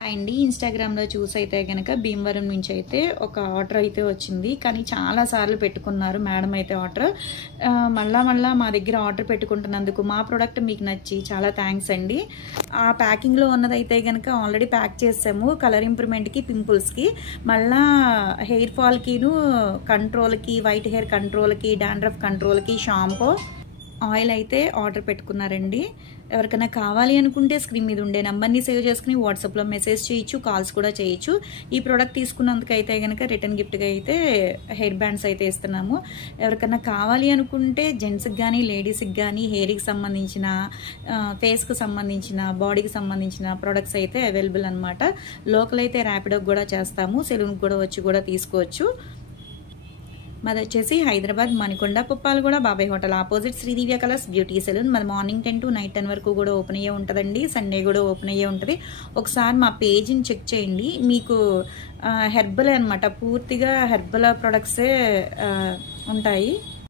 అండి ఇన్‌స్టాగ్రామ్‌లో చూసైతే గనక భీమవరం నుంచి అయితే ఒక ఆర్డర్ అయితే వచ్చింది. కానీ చాలా సార్లు పెట్టుకున్నారు మేడం అయితే ఆర్డర్. మళ్ళా మా దగ్గర ఆర్డర్ పెట్టుకుంటున్నందుకు మా ప్రొడక్ట్ మీకు నచ్చి చాలా థ్యాంక్స్ అండి. ఆ ప్యాకింగ్‌లో ఉన్నదైతే గనక ఆల్రెడీ ప్యాక్ చేసాము. కలర్ ఇంప్రూవ్‌మెంట్‌కి, పింపుల్స్‌కి, మళ్ళా హెయిర్ ఫాల్‌కిను కంట్రోల్‌కి, వైట్ హెయిర్ కంట్రోల్‌కి, డాండ్రఫ్ కంట్రోల్‌కి షాంపూ, ఆయిల్ అయితే ఆర్డర్ పెట్టుకున్నారండి. ఎవరికైనా కావాలి అనుకుంటే స్క్రీన్ మీద ఉండే నెంబర్ని సేవ్ చేసుకుని వాట్సాప్లో మెసేజ్ చేయొచ్చు, కాల్స్ కూడా చేయొచ్చు. ఈ ప్రోడక్ట్ తీసుకున్నందుకు అయితే కనుక రిటర్న్ గిఫ్ట్గా అయితే హెయిర్ బ్యాండ్స్ అయితే ఇస్తున్నాము. ఎవరికైనా కావాలి అనుకుంటే జెంట్స్కి కానీ లేడీస్కి కానీ హెయిర్కి సంబంధించిన, ఫేస్కి సంబంధించిన, బాడీకి సంబంధించిన ప్రొడక్ట్స్ అయితే అవైలబుల్ అనమాట. లోకల్ అయితే ర్యాపిడోకి కూడా చేస్తాము, సెలూన్కి కూడా వచ్చి కూడా తీసుకోవచ్చు. మాది వచ్చేసి Hyderabad Manikonda Puppalaguda Babai hotel opposite Sridivya colours beauty salon. మాది మార్నింగ్ 10 to నైట్ 10 వరకు కూడా ఓపెన్ అయ్యే ఉంటుందండి. సండే కూడా ఓపెన్ అయ్యే ఉంటుంది. ఒకసారి మా పేజ్ని చెక్ చేయండి. మీకు హెర్బల్ అనమాట, పూర్తిగా హెర్బల్ ప్రొడక్ట్సే ఉంటాయి.